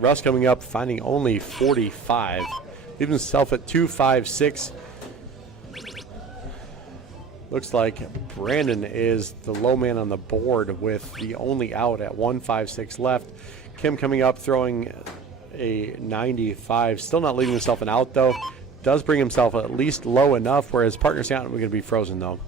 Russ coming up, finding only 45. Leaving himself at 256. Looks like Brandon is the low man on the board with the only out at 156 left. Kim coming up, throwing a 95. Still not leaving himself an out, though. Does bring himself at least low enough where his partner's out. We're going to be frozen, though.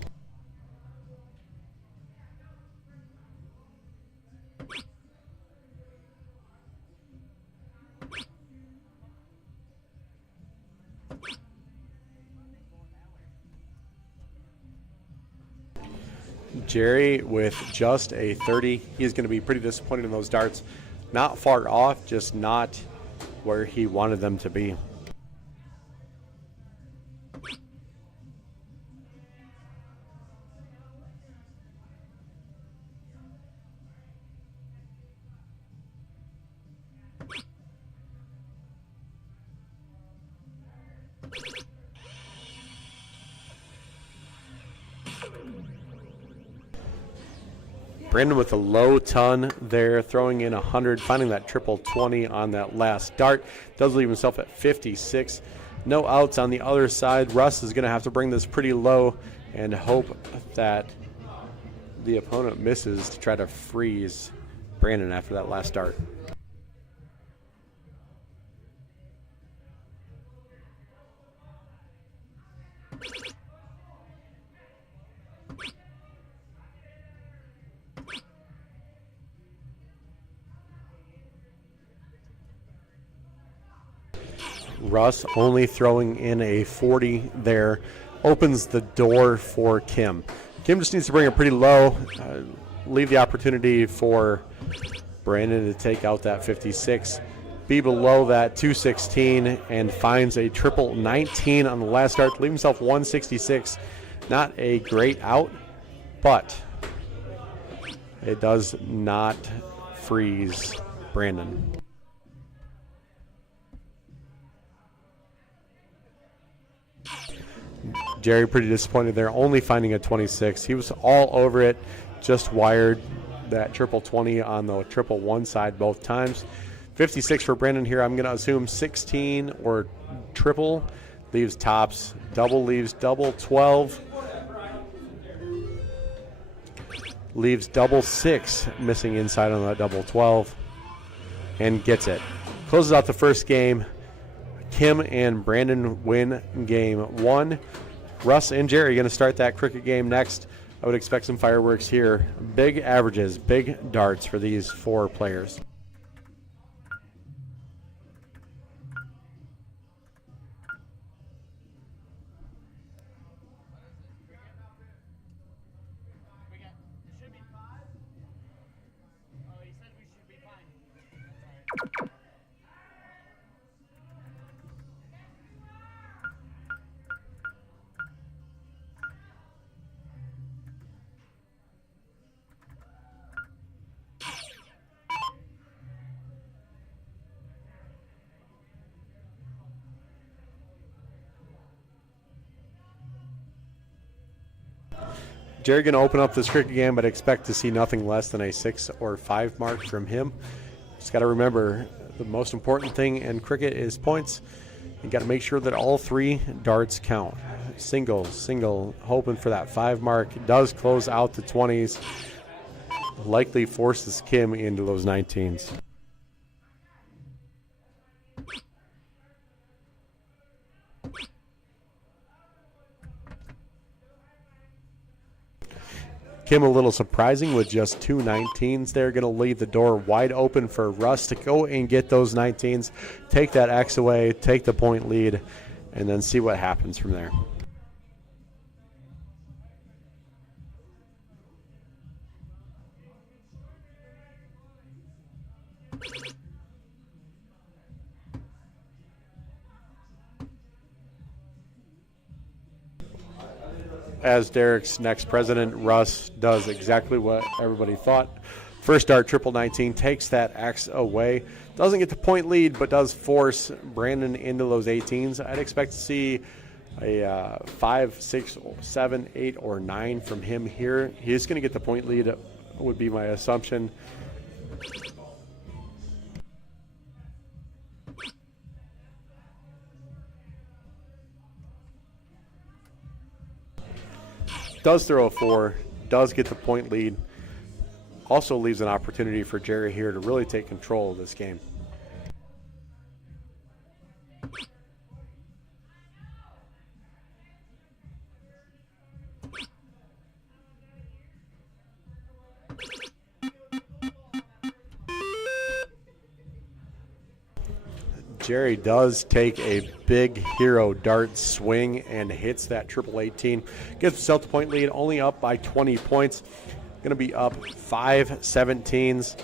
Jerry with just a 30. He's going to be pretty disappointed in those darts. Not far off, just not where he wanted them to be. Brandon with a low ton there, throwing in 100, finding that triple 20 on that last dart. Does leave himself at 56. No outs on the other side. Russ is going to have to bring this pretty low and hope that the opponent misses to try to freeze Brandon after that last dart. Russ only throwing in a 40 there. Opens the door for Kim. Kim just needs to bring it pretty low. Leave the opportunity for Brandon to take out that 56. Be below that 216 and finds a triple 19 on the last start to leave himself 166. Not a great out, but it does not freeze Brandon. Jerry pretty disappointed there, only finding a 26. He was all over it, just wired that triple 20 on the triple one side both times. 56 for Brandon here. I'm going to assume 16 or triple leaves tops. Double leaves double 12. Leaves double 6, missing inside on that double 12. And gets it. Closes out the first game. Kim and Brandon win game 1. Russ and Jerry are going to start that cricket game next. I would expect some fireworks here. Big averages, big darts for these 4 players. Jerry going to open up this cricket game, but expect to see nothing less than a 6 or 5 mark from him. Just got to remember, the most important thing in cricket is points. You got to make sure that all 3 darts count. Single, single, hoping for that 5 mark. Does close out the 20s. Likely forces Kim into those 19s. Kim a little surprising with just 2 19s. They're going to leave the door wide open for Russ to go and get those 19s, take that X away, take the point lead, and then see what happens from there. as Derek's next president, Russ does exactly what everybody thought. First dart, triple 19, takes that X away. Doesn't get the point lead, but does force Brandon into those 18s. I'd expect to see a 5, 6, 7, 8, or 9 from him here. He's going to get the point lead, would be my assumption. Does throw a 4, does get the point lead. Also leaves an opportunity for Jerry here to really take control of this game. Jerry does take a big hero dart swing and hits that triple 18. Gives himself the point lead, only up by 20 points. Going to be up 5 17s,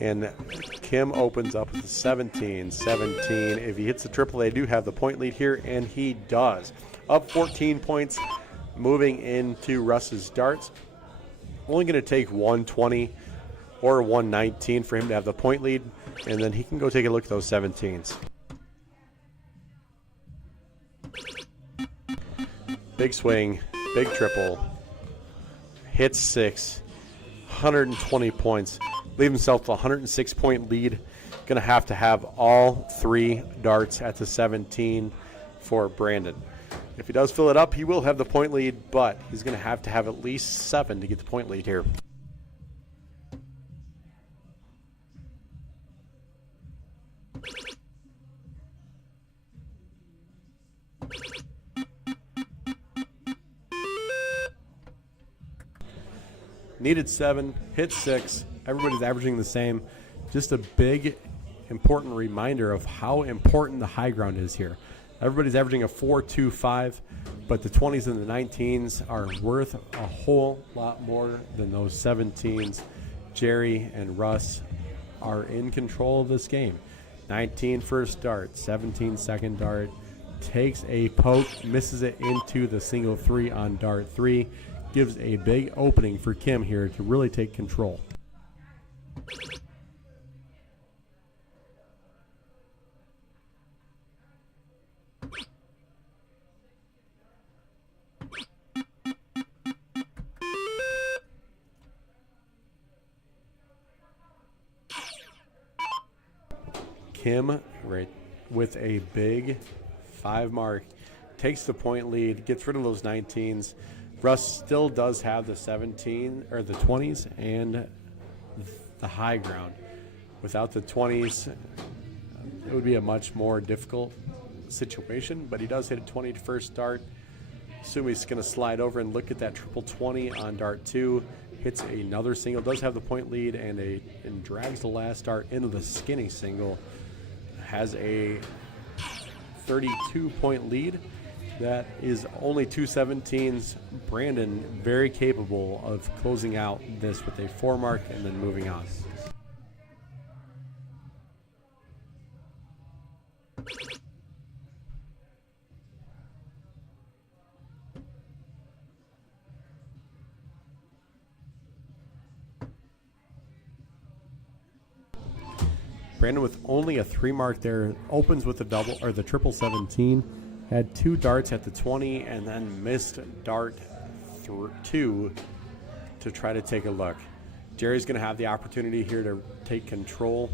and Kim opens up with a 17. If he hits the triple, they do have the point lead here, and he does. Up 14 points, moving into Russ's darts. Only going to take 120 or 119 for him to have the point lead, and then he can go take a look at those 17s. Big swing, big triple, hits 6, 120 points, leave himself a 106-point lead. Going to have all 3 darts at the 17 for Brandon. If he does fill it up, he will have the point lead, but he's going to have at least 7 to get the point lead here. Needed 7, hit 6. Everybody's averaging the same. Just a big, important reminder of how important the high ground is here. Everybody's averaging a 4.25, but the 20s and the 19s are worth a whole lot more than those 17s. Jerry and Russ are in control of this game. 19 first dart, 17 second dart, takes a poke, misses it into the single 3 on dart 3. Gives a big opening for Kim here to really take control. Kim, right, with a big 5 mark, takes the point lead, gets rid of those 19s. Russ still does have the 17 or the 20s and the high ground. Without the 20s, it would be a much more difficult situation, but he does hit a 20 to first dart. Assume he's going to slide over and look at that triple 20 on dart 2. Hits another single, does have the point lead, and drags the last dart into the skinny single. Has a 32-point lead. That is only 2 17s. Brandon very capable of closing out this with a 4 mark and then moving on. Brandon with only a 3 mark there opens with the double or the triple 17. Had 2 darts at the 20 and then missed dart 2 to try to take a look. Jerry's going to have the opportunity here to take control.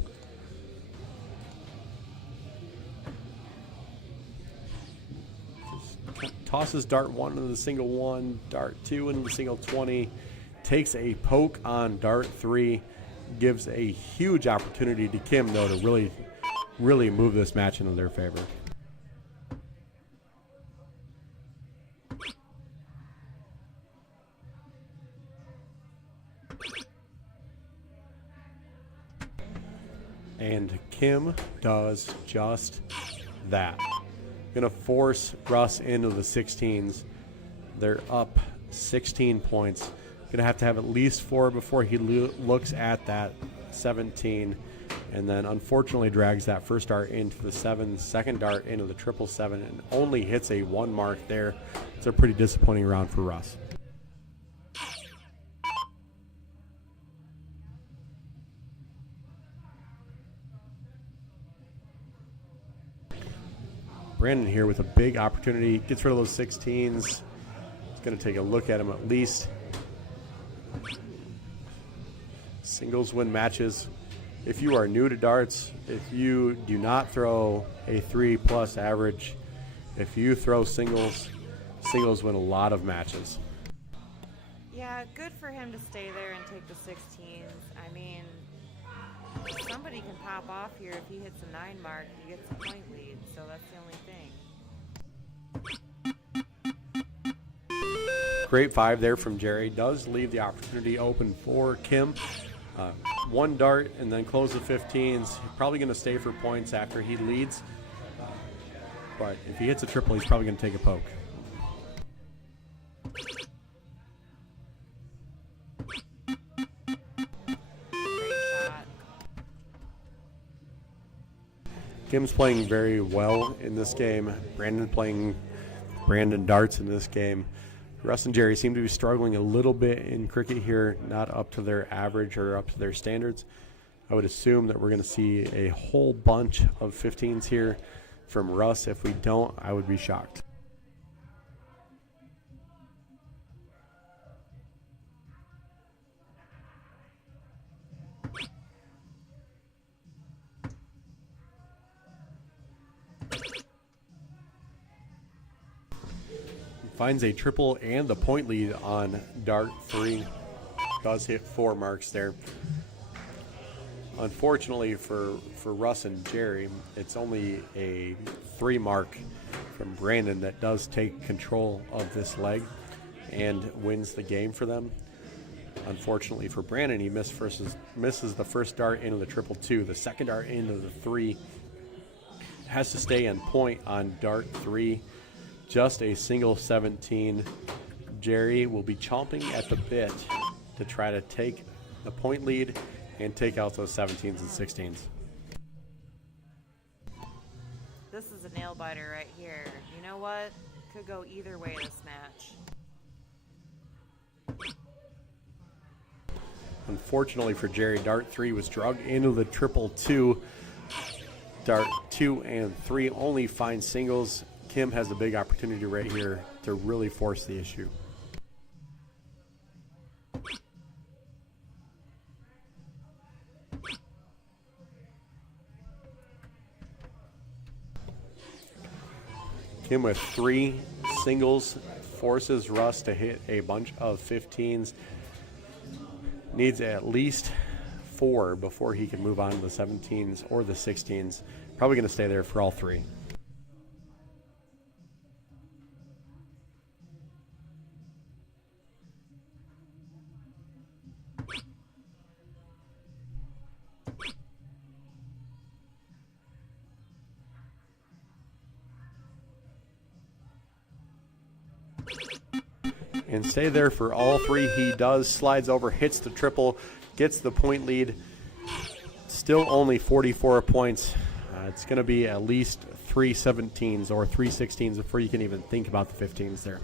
Tosses dart 1 into the single 1, dart 2 into the single 20. Takes a poke on dart 3. Gives a huge opportunity to Kim, though, to really move this match into their favor. And Kim does just that. Going to force Russ into the 16s. They're up 16 points. Going to have at least 4 before he looks at that 17. And then unfortunately drags that first dart into the 7, second dart into the triple 7, and only hits a 1 mark there. It's a pretty disappointing round for Russ. Brandon here with a big opportunity. Gets rid of those 16s. He's going to take a look at him at least. Singles win matches. If you are new to darts, if you do not throw a 3+ average, if you throw singles, singles win a lot of matches. Yeah, good for him to stay there and take the 16s. I mean, somebody can pop off here. If he hits a 9 mark, he gets a point lead, so that's the only thing. Great 5 there from Jerry. Does leave the opportunity open for Kim. One dart and then close the 15s. Probably going to stay for points after he leads. But if he hits a triple, he's probably going to take a poke. Kim's playing very well in this game. Brandon playing Brandon darts in this game. Russ and Jerry seem to be struggling a little bit in cricket here, not up to their average or up to their standards. I would assume that we're going to see a whole bunch of 15s here from Russ. If we don't, I would be shocked. Finds a triple and the point lead on dart 3. Does hit 4 marks there. Unfortunately for Russ and Jerry, it's only a 3 mark from Brandon that does take control of this leg and wins the game for them. Unfortunately for Brandon, he misses the first dart into the triple 2. The second dart into the 3. Has to stay on point on dart 3. Just a single 17. Jerry will be chomping at the bit to try to take the point lead and take out those 17s and 16s. This is a nail biter right here. You know what? Could go either way this match. Unfortunately for Jerry, dart 3 was drugged into the triple 2. Dart 2 and 3 only find singles. Kim has a big opportunity right here to really force the issue. Kim with 3 singles forces Russ to hit a bunch of 15s. Needs at least 4 before he can move on to the 17s or the 16s. Probably going to stay there for all 3. And stay there for all 3. He does. Slides over, hits the triple, gets the point lead. Still only 44 points. It's going to be at least 3 17s or 3 16s before you can even think about the 15s there.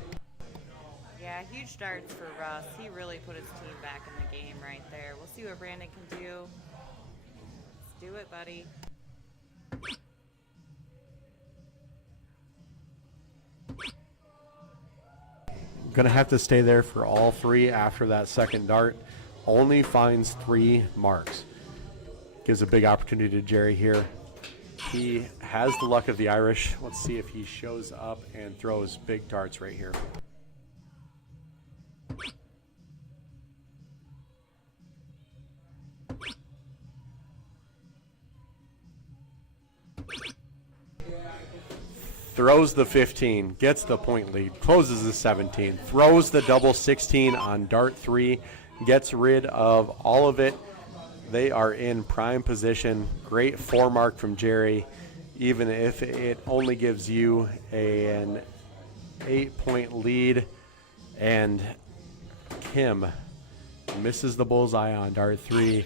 Yeah, huge darts for Russ. He really put his team back in the game right there. We'll see what Brandon can do. Let's do it, buddy. Going to have to stay there for all 3 after that second dart. Only finds 3 marks. Gives a big opportunity to Jerry here. He has the luck of the Irish. Let's see if he shows up and throws big darts right here. Throws the 15, gets the point lead, closes the 17, throws the double 16 on dart 3, gets rid of all of it. They are in prime position. Great 4 mark from Jerry, even if it only gives you an 8-point lead. And Kim misses the bullseye on dart 3.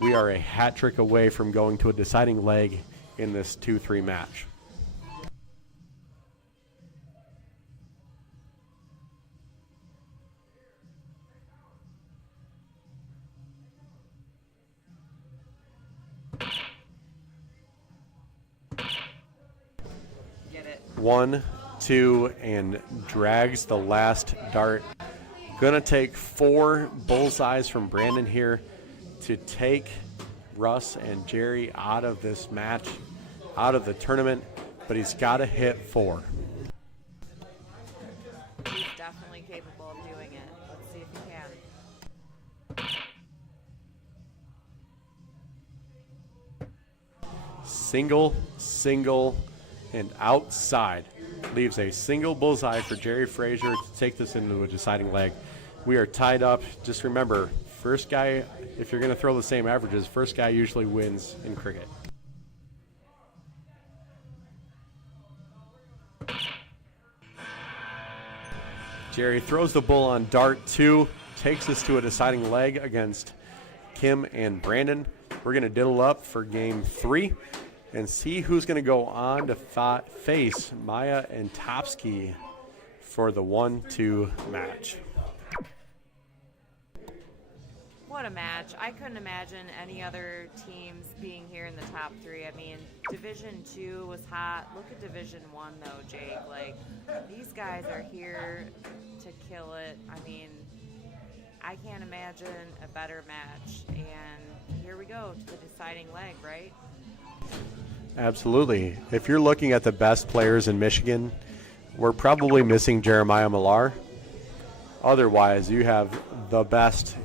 We are a hat trick away from going to a deciding leg in this 2-3 match. 1, 2, and drags the last dart. Gonna take 4 bullseyes from Brandon here to take Russ and Jerry out of this match, out of the tournament, but he's got to hit 4. He's definitely capable of doing it. Let's see if he can. Single, single, and outside. Leaves a single bullseye for Jerry Frazier to take this into a deciding leg. We are tied up. Just remember, first guy, if you're going to throw the same averages, first guy usually wins in cricket. Jerry throws the bull on dart 2, takes us to a deciding leg against Kim and Brandon. We're going to diddle up for game 3 and see who's going to go on to face Maya and Topsky for the 1-2 match. What a match. I couldn't imagine any other teams being here in the top 3. I mean, Division 2 was hot. Look at Division 1, though, Jake. Like, these guys are here to kill it. I mean, I can't imagine a better match. And here we go to the deciding leg, right? Absolutely. If you're looking at the best players in Michigan, we're probably missing Jeremiah Millar. Otherwise, you have the best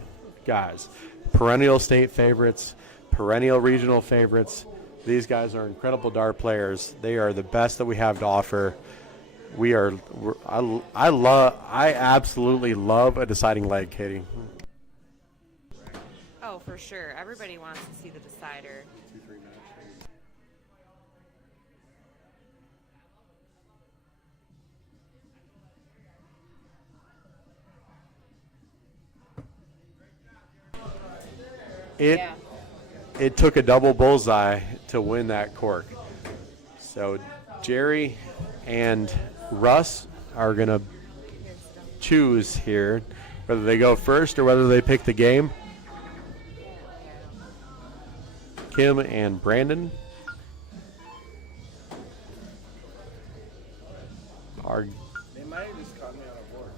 guys. Perennial state favorites, perennial regional favorites. These guys are incredible dart players. They are the best that we have to offer. I absolutely love a deciding leg, Katie. Oh, for sure. Everybody wants to see the decider. It took a double bullseye to win that cork. So Jerry and Russ are going to choose here whether they go first or whether they pick the game. Kim and Brandon are. They might have just caught me on a board.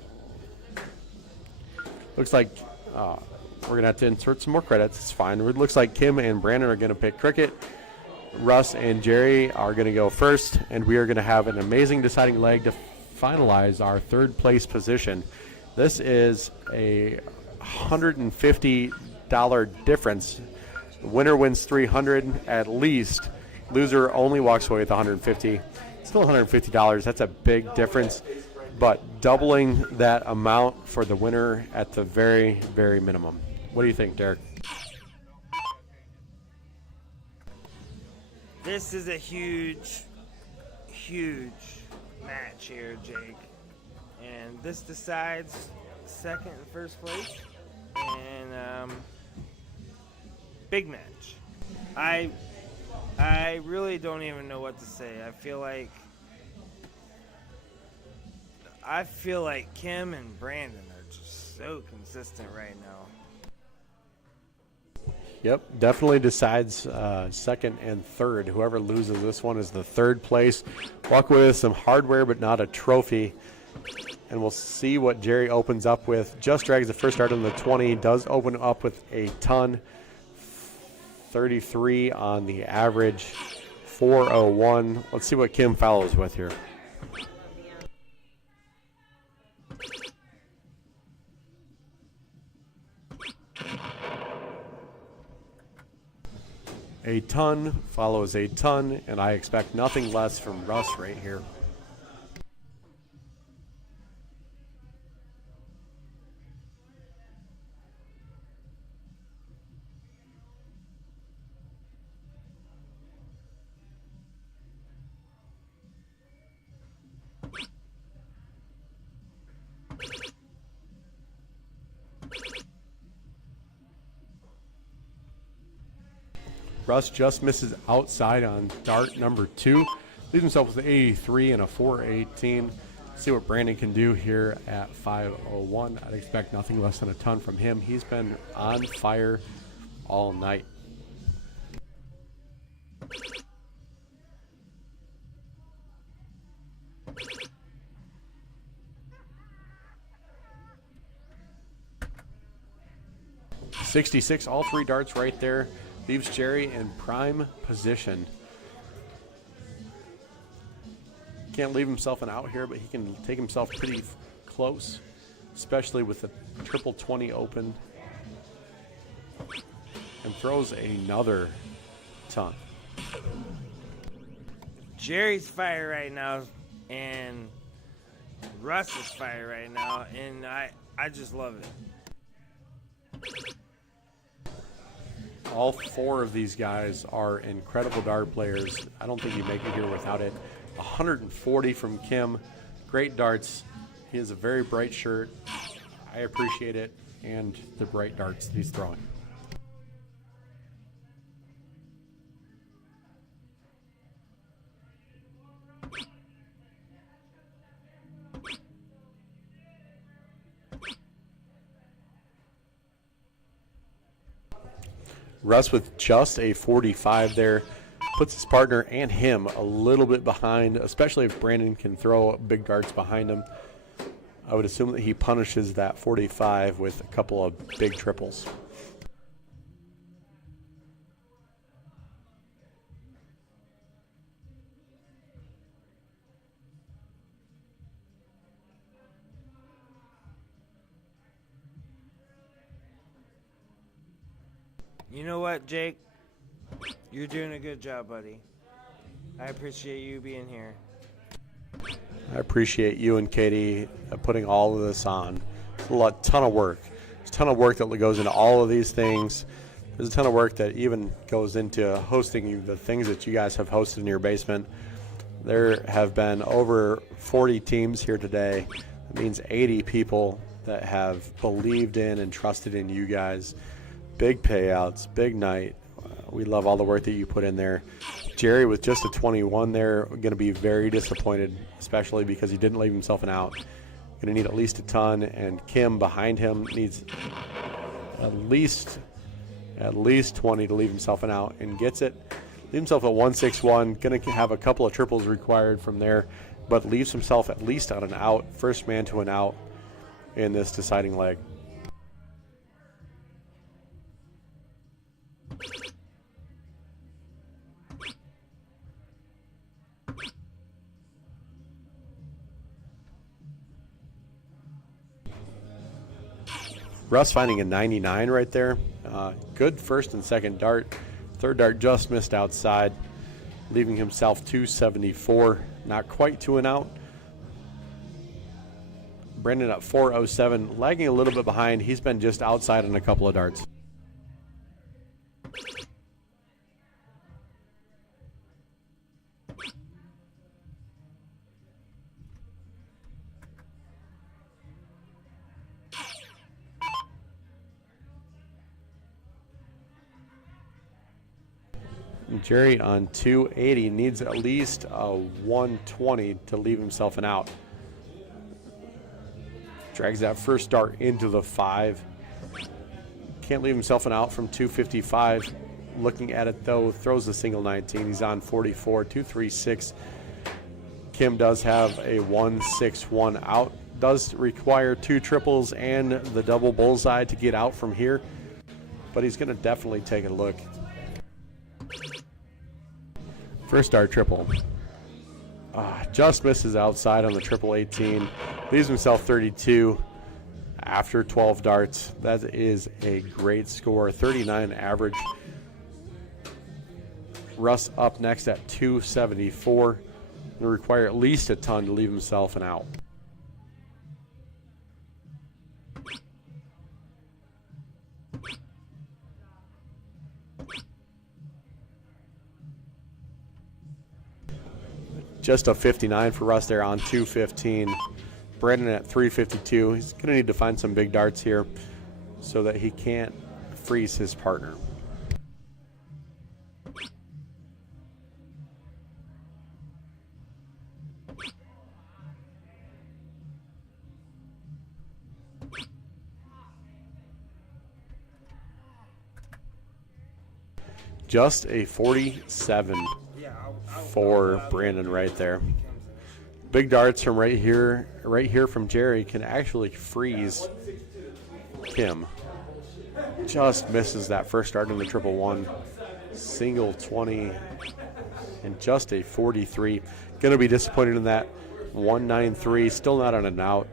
Looks like we're going to have to insert some more credits. It's fine. It looks like Kim and Brandon are going to pick cricket. Russ and Jerry are going to go first, and we are going to have an amazing deciding leg to finalize our third place position. This is a $150 difference. The winner wins $300 at least. Loser only walks away with $150. Still $150. That's a big difference, but doubling that amount for the winner at the very, very minimum. What do you think, Derek? This is a huge, huge match here, Jake. And this decides second and first place. And big match. I really don't even know what to say. I feel like Kim and Brandon are just so consistent right now. Yep, definitely decides second and third. Whoever loses this one is the third place. Walk away with some hardware, but not a trophy. And we'll see what Jerry opens up with. Just drags the first dart on the 20. Does open up with a ton. 33 on the average. 401. Let's see what Kim follows with here. A ton follows a ton, and I expect nothing less from Russ right here. Russ just misses outside on dart number 2. Leaves himself with 83 and a 418. See what Brandon can do here at 501. I'd expect nothing less than a ton from him. He's been on fire all night. 66, all 3 darts right there. Leaves Jerry in prime position. Can't leave himself an out here, but he can take himself pretty close, especially with the triple 20 open. And throws another ton. Jerry's fire right now, and Russ is fire right now, and I just love it. All 4 of these guys are incredible dart players. I don't think you make it here without it. 140 from Kim. Great darts. He has a very bright shirt. I appreciate it, and the bright darts that he's throwing. Russ with just a 45 there. Puts his partner and him a little bit behind, especially if Brandon can throw big darts behind him. I would assume that he punishes that 45 with a couple of big triples. You know what, Jake? You're doing a good job, buddy. I appreciate you being here. I appreciate you and Katie putting all of this on. It's a ton of work. There's a ton of work that goes into all of these things. There's a ton of work that even goes into hosting the things that you guys have hosted in your basement. There have been over 40 teams here today. That means 80 people that have believed in and trusted in you guys. Big payouts, big night. We love all the work that you put in there. Jerry with just a 21 there, going to be very disappointed, especially because he didn't leave himself an out. Going to need at least a ton, and Kim behind him needs at least 20 to leave himself an out, and gets it. Leaves himself at 161. Going to have a couple of triples required from there, but leaves himself at least on an out. First man to an out in this deciding leg. Russ finding a 99 right there. Good first and second dart. Third dart just missed outside, leaving himself 274. Not quite to an out. Brendan at 407, lagging a little bit behind. He's been just outside on a couple of darts. Jerry on 280 needs at least a 120 to leave himself an out. Drags that first dart into the 5. Can't leave himself an out from 255. Looking at it though, throws the single 19. He's on 44, 236. Kim does have a 161 out. Does require 2 triples and the double bullseye to get out from here, but he's going to definitely take a look. First dart triple. Just misses outside on the triple 18. Leaves himself 32 after 12 darts. That is a great score. 39 average. Russ up next at 274. Will require at least a ton to leave himself an out. Just a 59 for Russ there on 215. Brandon at 352. He's going to need to find some big darts here so that he can't freeze his partner. Just a 47 for Brandon right there. Big darts from right here from Jerry can actually freeze Kim. just misses that first start in the triple one. Single 20 and just a 43. Going to be disappointed in that 193. Still not on an out.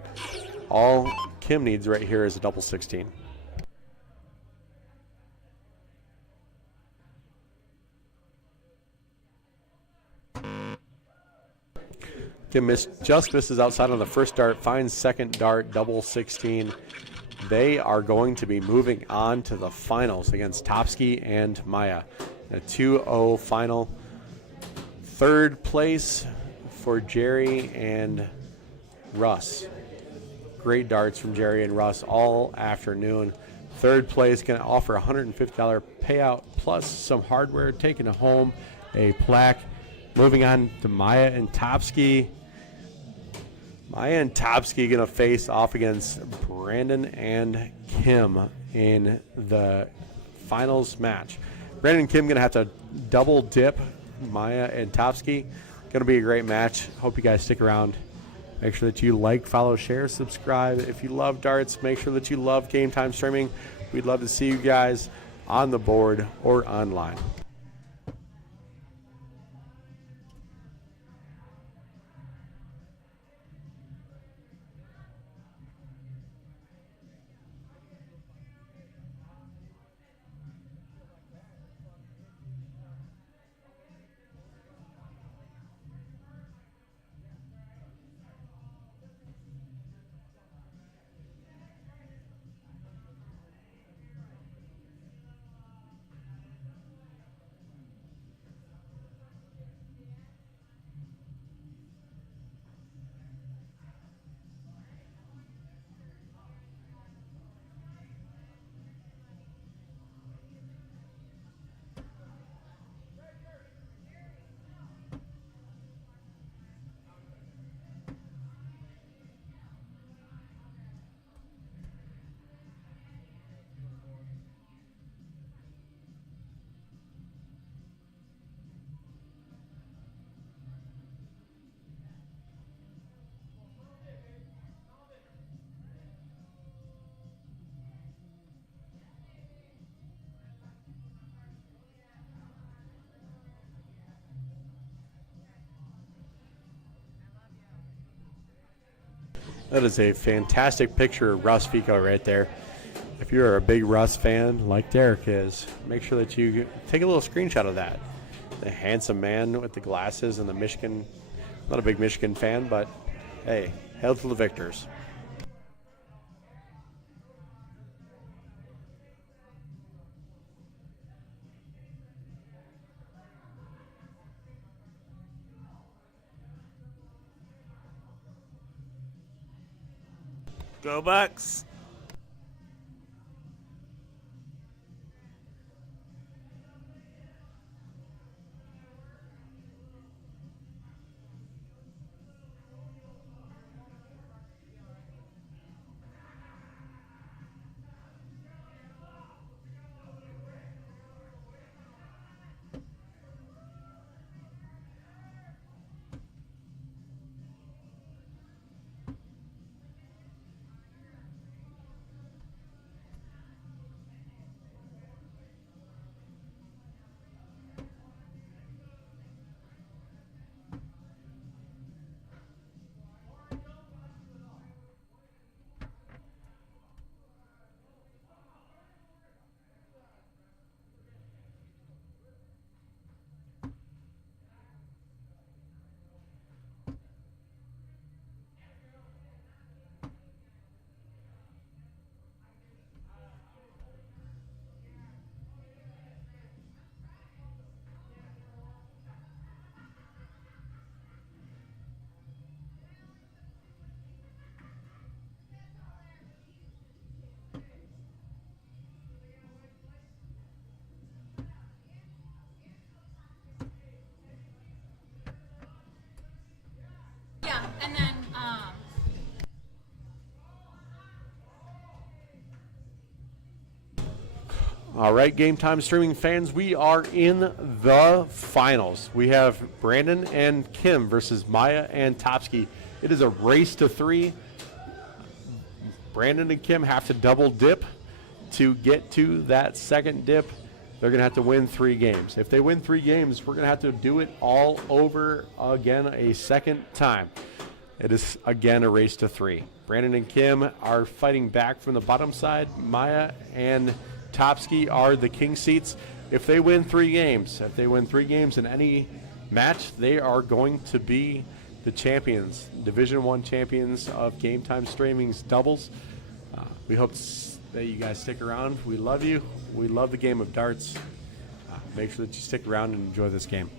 All Kim needs right here is a double 16. Kim just misses outside on the first dart, finds second dart, double 16. They are going to be moving on to the finals against Topsky and Maya. A 2-0 final. Third place for Jerry and Russ. Great darts from Jerry and Russ all afternoon. Third place going to offer a $150 payout plus some hardware, taking it home, a plaque. Moving on to Maya and Topsky. Maya and Topsky going to face off against Brandon and Kim in the finals match. Brandon and Kim going to have to double dip Maya and Topsky. Going to be a great match. Hope you guys stick around. Make sure that you like, follow, share, subscribe. If you love darts, make sure that you love Game Time Streaming. We'd love to see you guys on the board or online. That is a fantastic picture of Russ Fico right there. If you're a big Russ fan like Derek is, make sure that you take a little screenshot of that. The handsome man with the glasses and the Michigan, not a big Michigan fan, but hey, hail to the victors. Go Bucks! Yeah, and then All right, Game Time Streaming fans, we are in the finals. We have Brandon and Kim versus Maya and Topsky. It is a race to three. Brandon and Kim have to double dip to get to that second dip, they're going to have to win 3 games. If they win 3 games, we're going to have to do it all over again a second time. It is, again, a race to 3. Brandon and Kim are fighting back from the bottom side. Maya and Topsky are the king seats. If they win 3 games, in any match, they are going to be the champions, Division I champions of Game Time Streaming's doubles. We hope that you guys stick around. We love you. We love the game of darts. Make sure that you stick around and enjoy this game.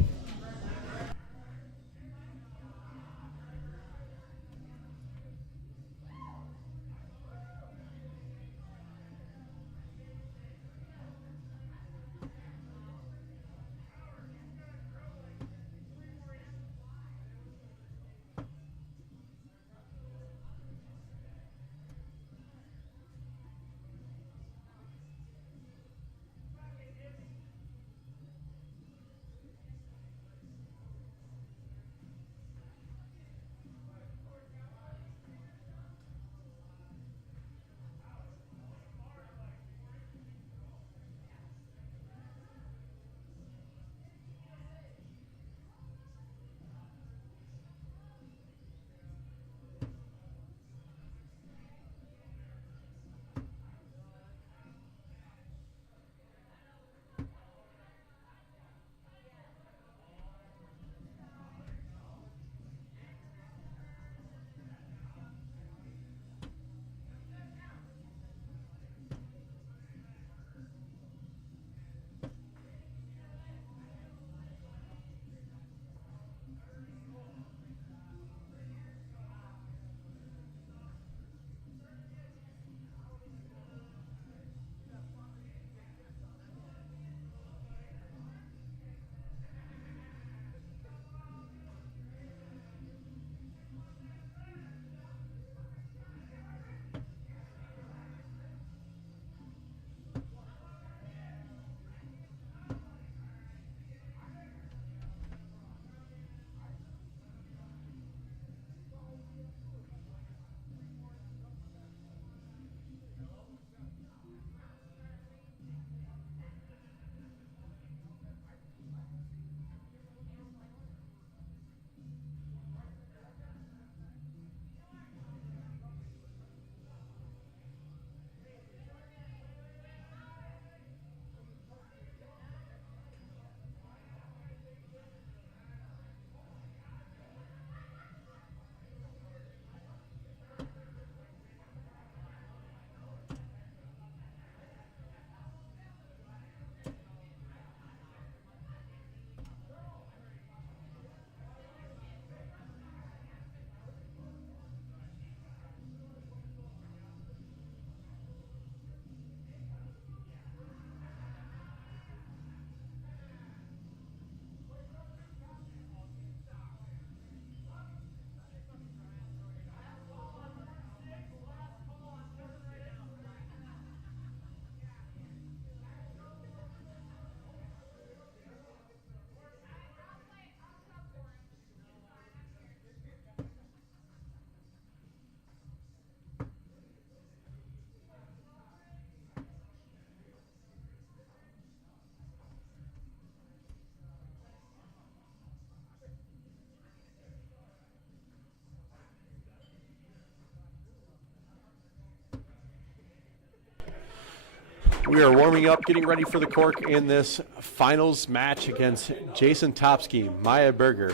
We are warming up, getting ready for the cork in this finals match against Jason Topsky, Maya Berger,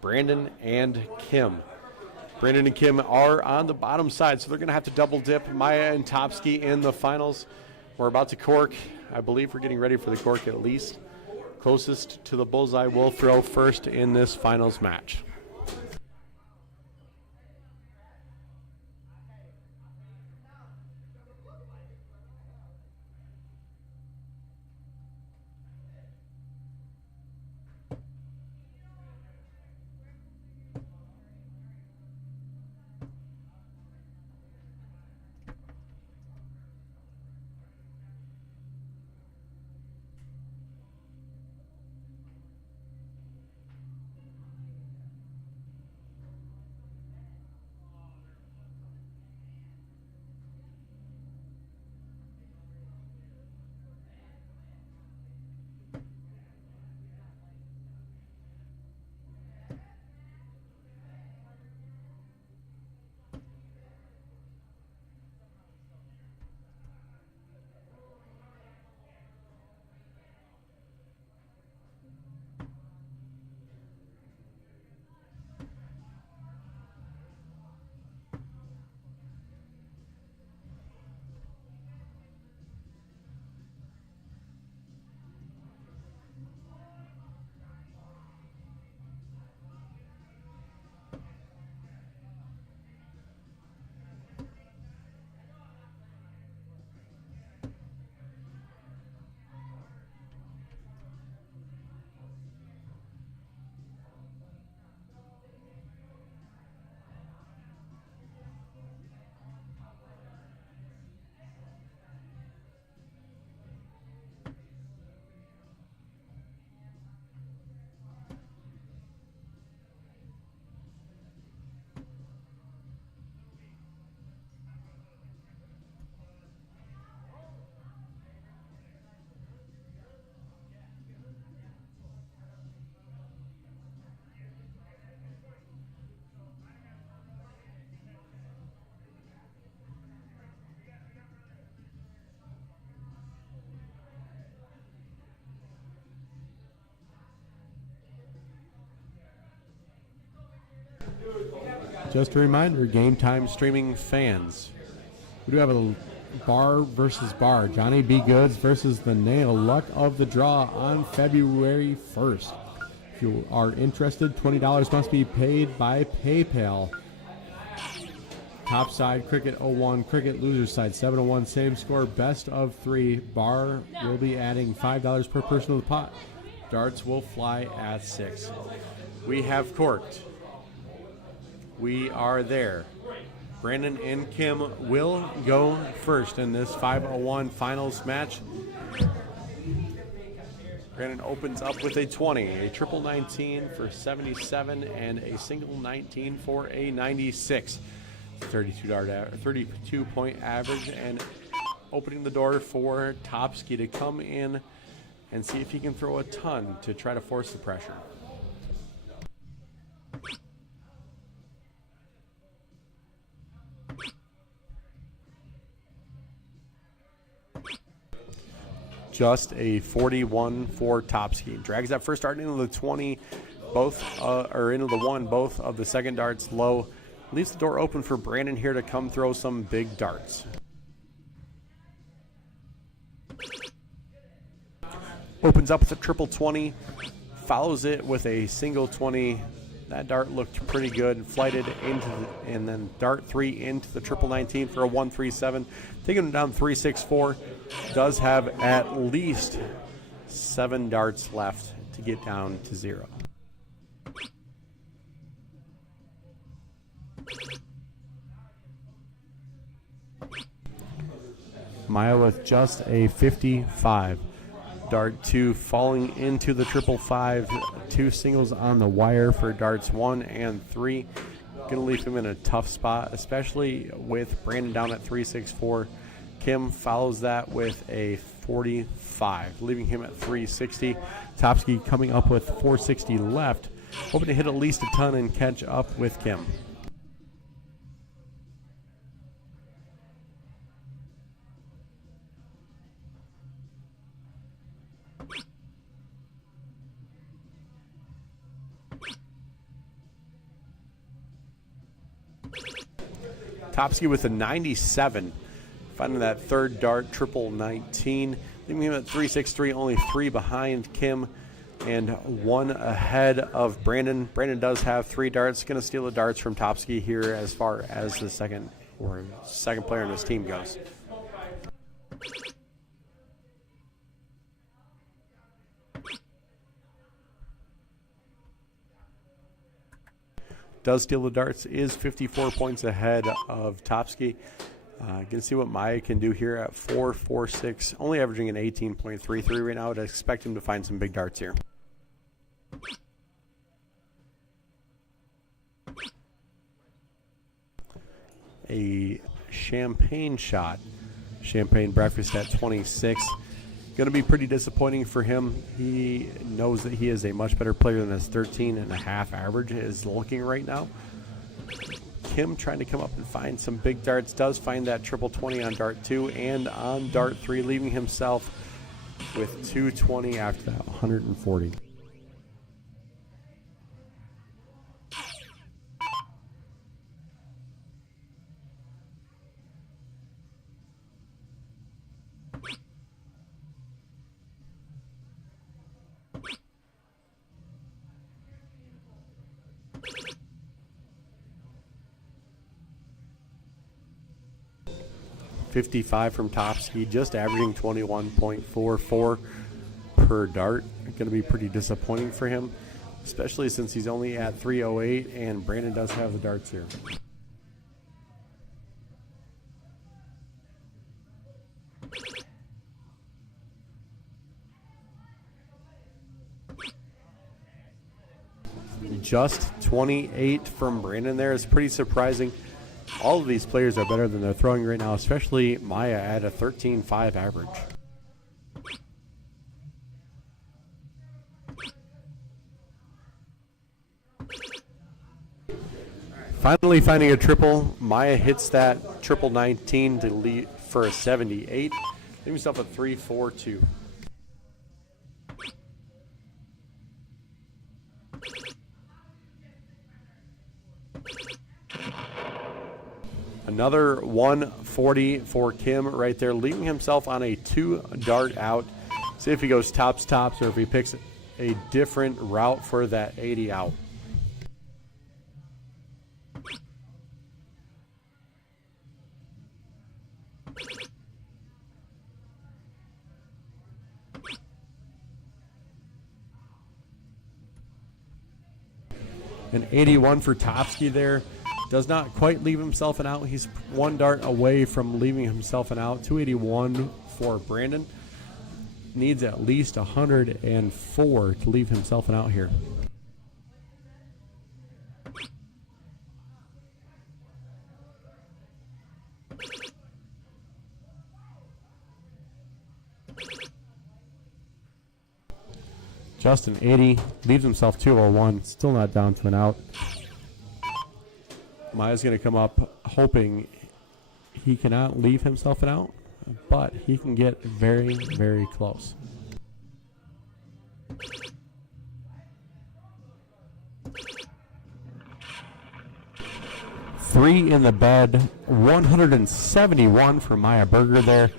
Brandon, and Kim. Brandon and Kim are on the bottom side, so they're going to have to double dip Maya and Topsky in the finals. We're about to cork. I believe we're getting ready for the cork at least. Closest to the bullseye will throw first in this finals match. Just a reminder, Game Time streaming fans, we do have a bar versus bar. Johnny B. Goods versus the Nail. Luck of the draw on February 1st. If you are interested, $20 must be paid by PayPal. Top side, Cricket 01, Cricket loser side 701, same score, best of 3. Bar will be adding $5 per person to the pot. Darts will fly at 6. We have corked. We are there. Brandon and Kim will go first in this 501 finals match. Brandon opens up with a 20, a triple 19 for 77, and a single 19 for a 96. 32 point average, and opening the door for Topsky to come in and see if he can throw a ton to try to force the pressure. Just a 41 for Topsky. Drags that first dart into the 20, or into the 1, both of the second darts low. Leaves the door open for Brandon here to come throw some big darts. Opens up with a triple 20, follows it with a single 20. That dart looked pretty good, flighted into and then dart 3 into the triple 19 for a 137. Taking him down 364. Does have at least 7 darts left to get down to 0. Maya with just a 55. Dart 2 falling into the triple 5. 2 singles on the wire for darts 1 and 3. Going to leave him in a tough spot, especially with Brandon down at 364. Kim follows that with a 45, leaving him at 360. Topsky coming up with 460 left, hoping to hit at least a ton and catch up with Kim. Topsky with a 97, finding that third dart, triple 19, leaving him at 363, only 3 behind Kim and 1 ahead of Brandon. Brandon does have 3 darts, going to steal the darts from Topsky here as far as the second player in his team goes. Does steal the darts, is 54 points ahead of Topsky. Going to see what Maya can do here at 4.46, only averaging an 18.33 right now. I'd expect him to find some big darts here. A champagne shot. Champagne breakfast at 26. Going to be pretty disappointing for him. He knows that he is a much better player than his 13.5 average is looking right now. Kim trying to come up and find some big darts. Does find that triple 20 on dart 2 and on dart 3, leaving himself with 220 after that 140. .55 from Topsky, just averaging 21.44 per dart. Going to be pretty disappointing for him, especially since he's only at 308 and Brandon does have the darts here. Just 28 from Brandon there is pretty surprising. All of these players are better than they're throwing right now, especially Maya at a 13.5 average. Finally finding a triple. Maya hits that triple 19 to lead for a 78. Leaving himself a 3.42. Another 140 for Kim right there, leaving himself on a 2-dart out. See if he goes tops, or if he picks a different route for that 80 out. An 81 for Topsky there. Does not quite leave himself an out. He's 1 dart away from leaving himself an out. 281 for Brandon. Needs at least 104 to leave himself an out here. Justin 80 leaves himself 201, still not down to an out. Maya's going to come up hoping he cannot leave himself an out, but he can get very, very close. Three in the bed, 171 for Maya Berger there.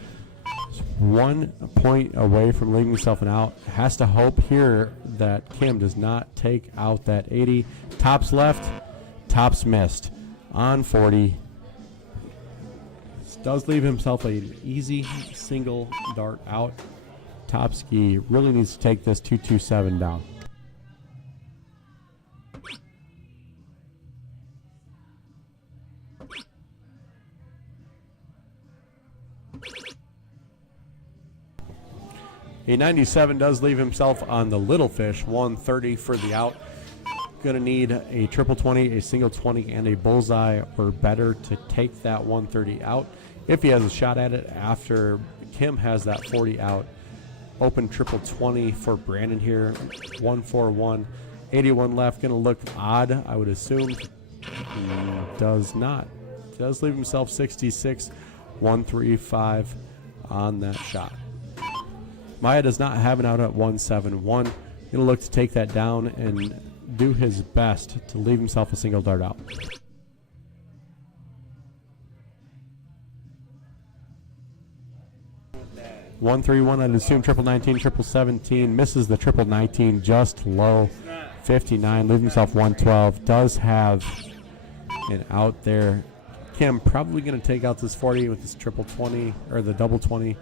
1 point away from leaving himself an out. Has to hope here that Kim does not take out that 80. Tops left, tops missed on 40. Does leave himself an easy single dart out. Topsky really needs to take this 227 down. A 97 does leave himself on the little fish, 130 for the out. Going to need a triple 20, a single 20, and a bullseye or better to take that 130 out. If he has a shot at it after Kim has that 40 out. Open triple 20 for Brandon here, 141. 81 left, going to look odd, I would assume. He does not. Does leave himself 66, 135 on that shot. Maya does not have an out at 171. Going to look to take that down and do his best to leave himself a single dart out. One 3-1, I'd assume triple 19, triple 17. Misses the triple 19 just low. 59, leaves himself 112. Does have an out there. Kim probably going to take out this 40 with this triple 20, or the double 20,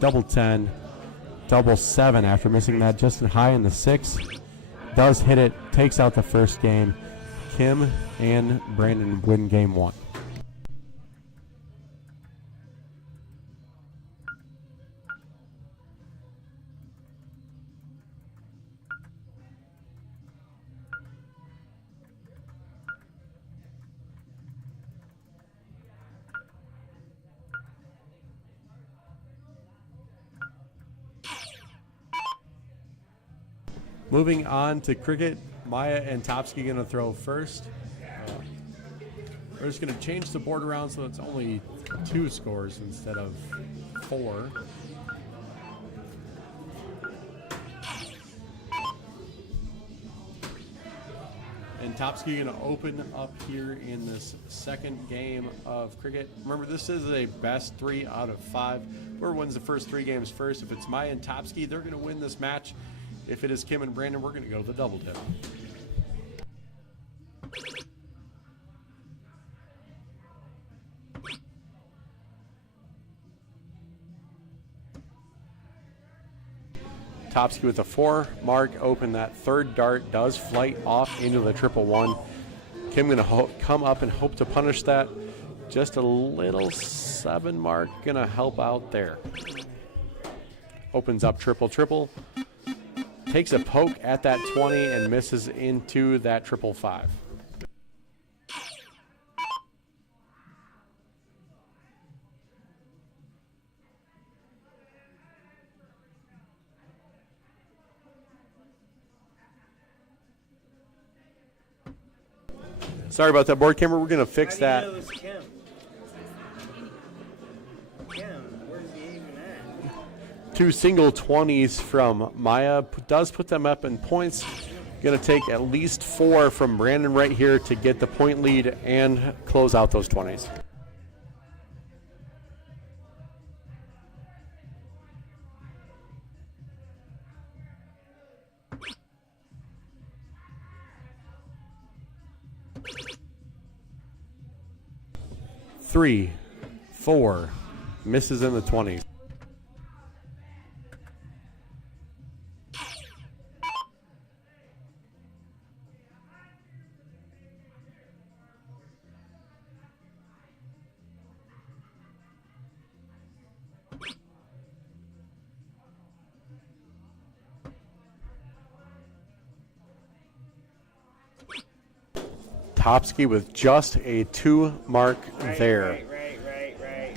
double 10. Double 7 after missing that just high in the 6. Does hit it, takes out the first game. Kim and Brandon win game 1. Moving on to cricket, Maya and Topsky going to throw first. We're just going to change the board around so it's only 2 scores instead of 4. And Topsky going to open up here in this second game of cricket. Remember, this is a best 3 out of 5. Whoever wins the first 3 games first. If it's Maya and Topsky, they're going to win this match. If it is Kim and Brandon, we're going to go to the double dip. Topsky with a 4. Mark open that 3rd dart. Does flight off into the triple 1. Kim going to come up and hope to punish that. Just a little 7 mark. Going to help out there. Opens up triple triple. Takes a poke at that 20 and misses into that triple 5. Sorry about that, board camera. We're going to fix that. Two single 20s from Maya. Does put them up in points. Going to take at least 4 from Brandon right here to get the point lead and close out those 20s. 3, 4, misses in the 20s. Topsky with just a 2 mark there. Right.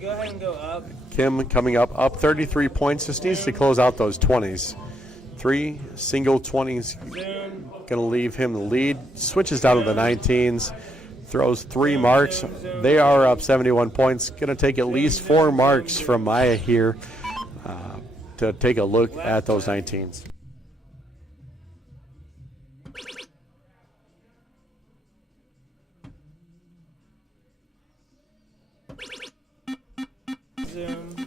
Go ahead and go up. Kim coming up 33 points. Just needs to close out those 20s. 3 single 20s. Zoom. Going to leave him the lead. Switches down to the 19s. Throws 3 marks. They are up 71 points. Going to take at least 4 marks from Maya here to take a look at those 19s. Zoom.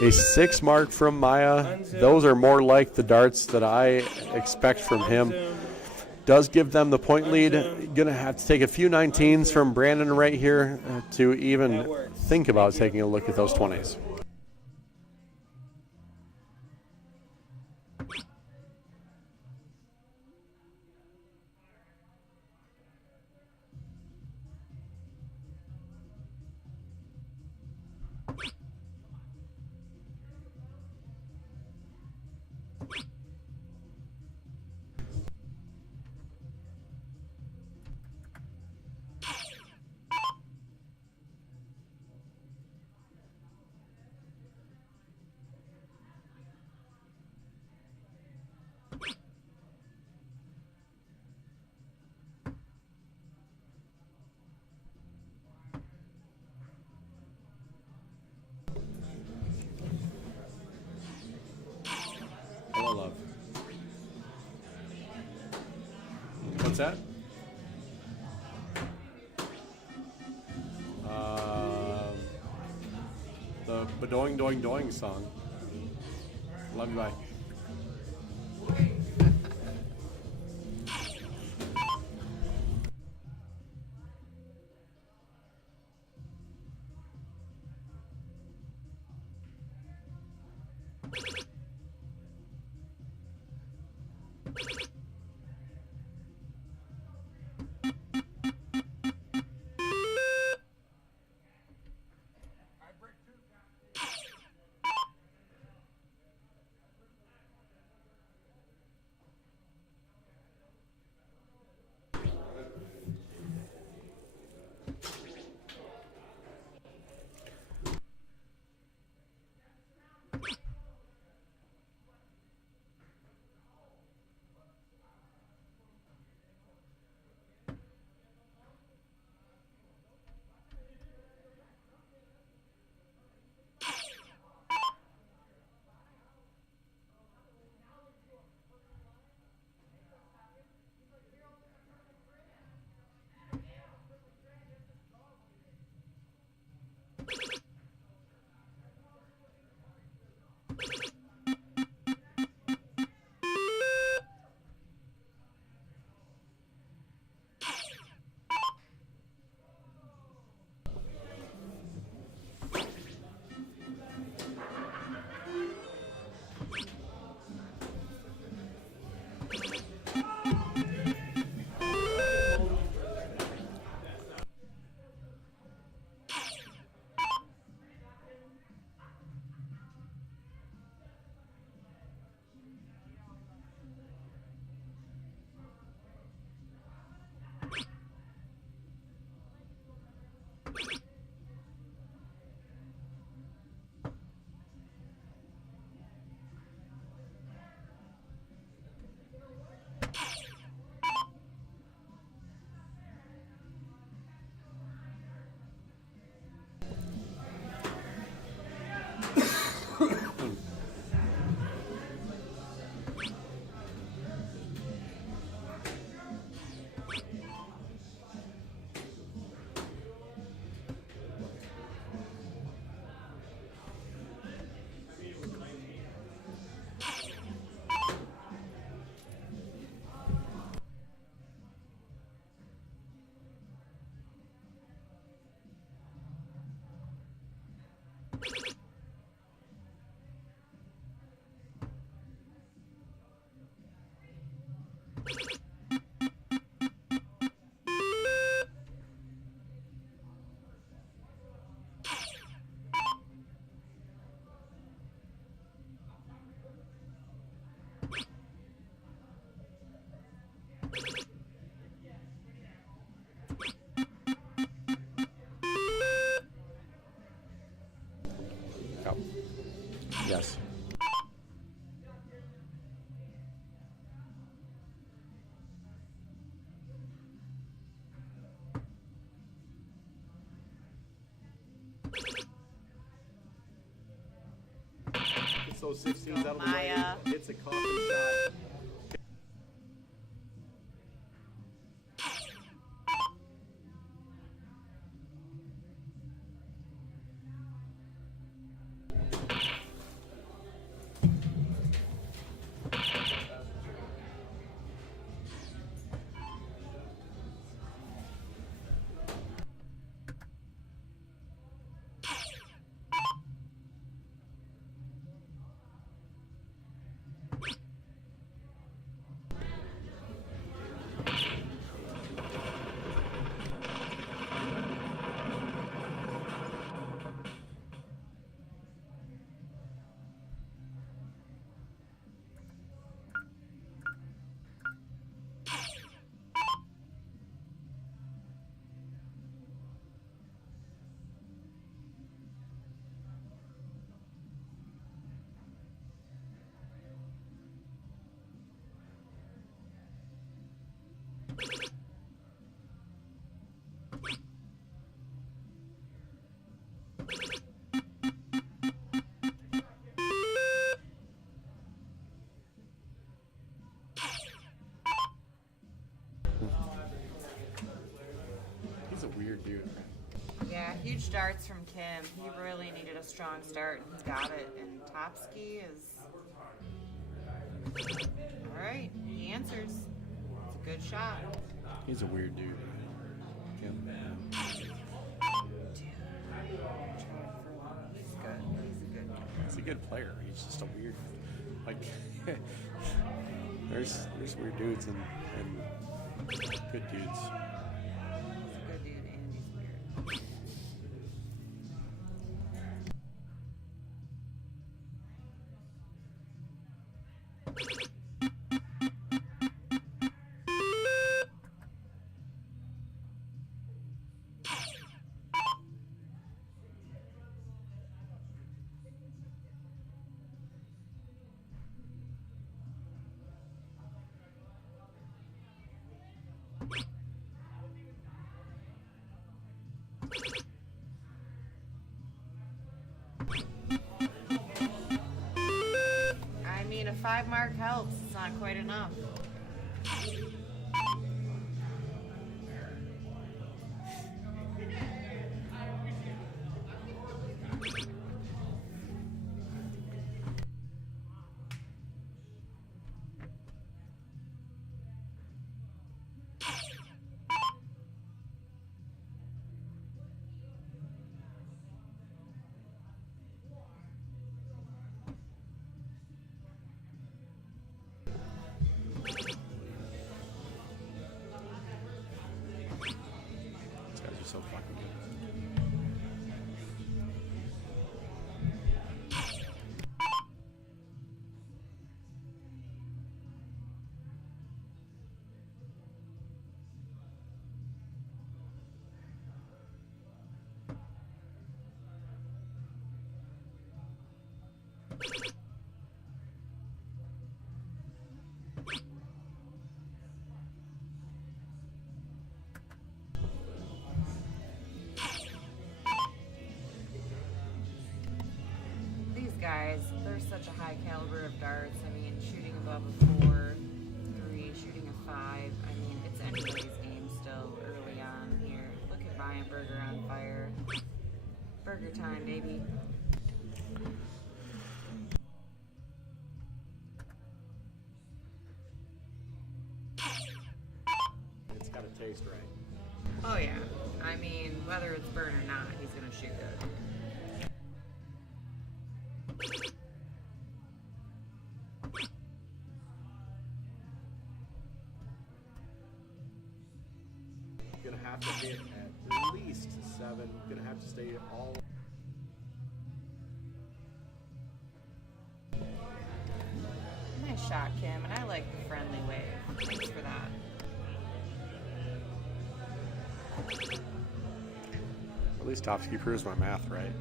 A 6 mark from Maya. Those are more like the darts that I expect from him. Does give them the point lead. Gonna have to take a few 19s from Brandon right here to even think about taking a look at those 20s. Hello, love. What's that? The Badoing Doing Doing song. Love you, bye. Yep. Yes. It's those 16s out of the way. Maya. It's a coffin shot. He's a weird dude. Yeah, huge darts from Kim. He really needed a strong start, and he got it. And Topsky is... All right, he answers. It's a good shot. He's a weird dude. Yeah. He's good. He's a good guy. He's a good player. He's just a weird, like, there's weird dudes and good dudes. He's a good dude, and he's weird. I mean, a 5 mark helps. It's not quite enough. These guys are so fucking good. These guys, they're such a high caliber of darts. I mean, shooting above a 4, 3, shooting a 5. I mean, it's anybody's game still early on here. Look at Ryan Berger on fire. Burger time, baby. It's got to taste right. Oh yeah. I mean, whether it's burn or not, he's gonna shoot good. Gonna have to hit at least 7. Gonna have to stay all. Nice shot, Kim, and I like the friendly wave. Thanks for that. At least Topsky proves my math right.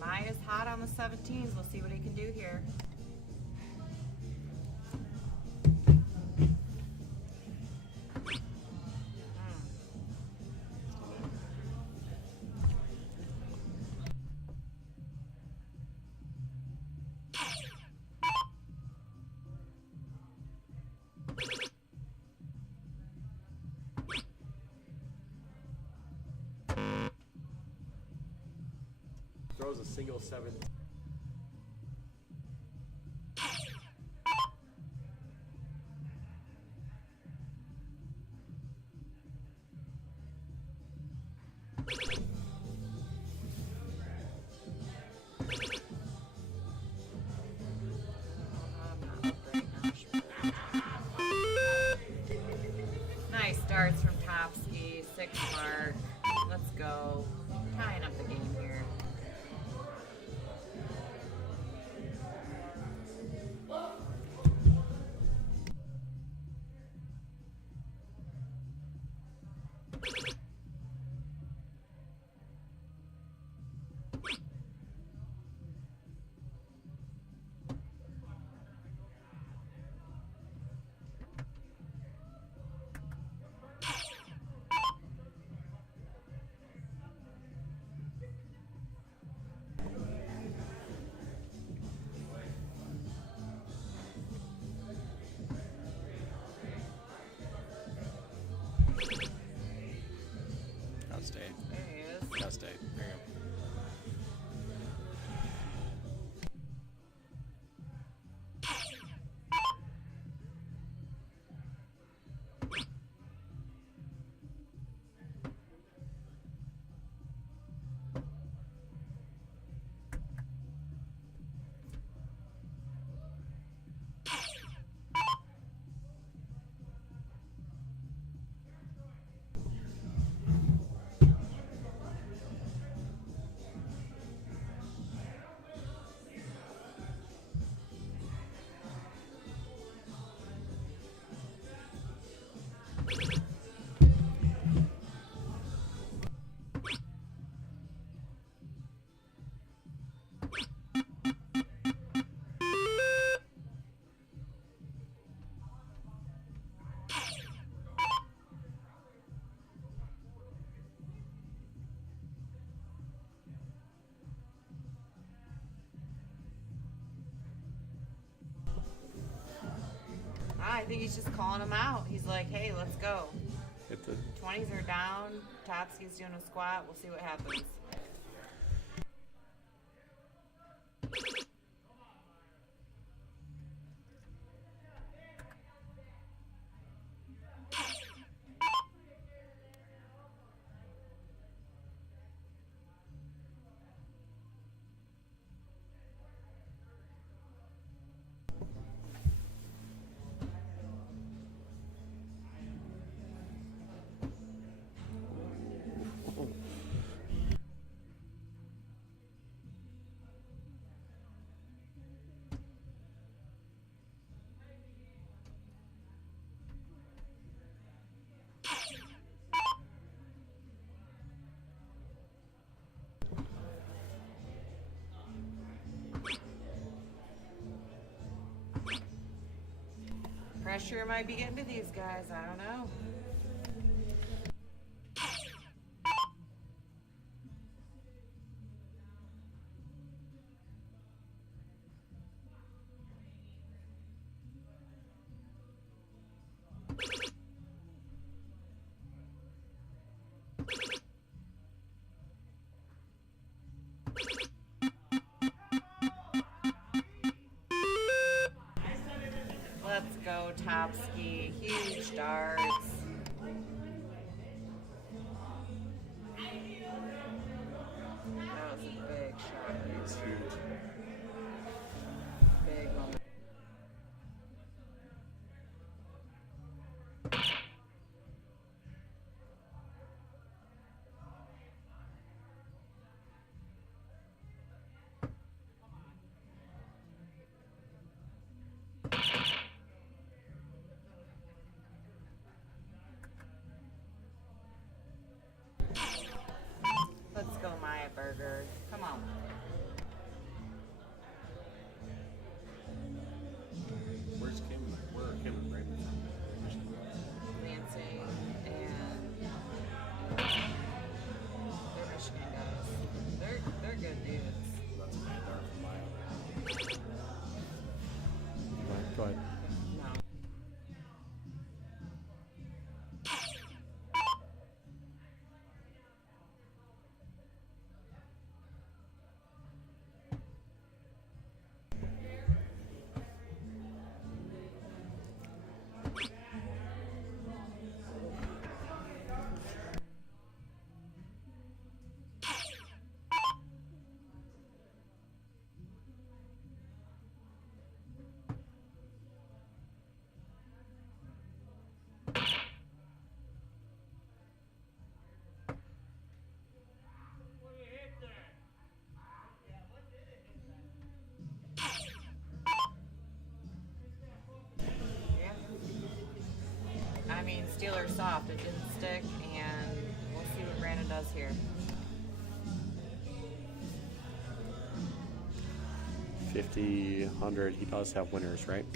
Maya's hot on the 17s. We'll see what he can do here. Throws a single 7. Nice darts from Topsky. 6 mark. Let's go. Tying up the game here. Gotta stay. There he is. Gotta stay. There you go. I think he's just calling him out. He's like, hey, let's go. Hit the 20s are down. Topsky's doing a squat. We'll see what happens. Pressure might be getting to these guys. I don't know. Steeler soft. It didn't stick, and we'll see what Brandon does here. 50, 100, he does have winners, right?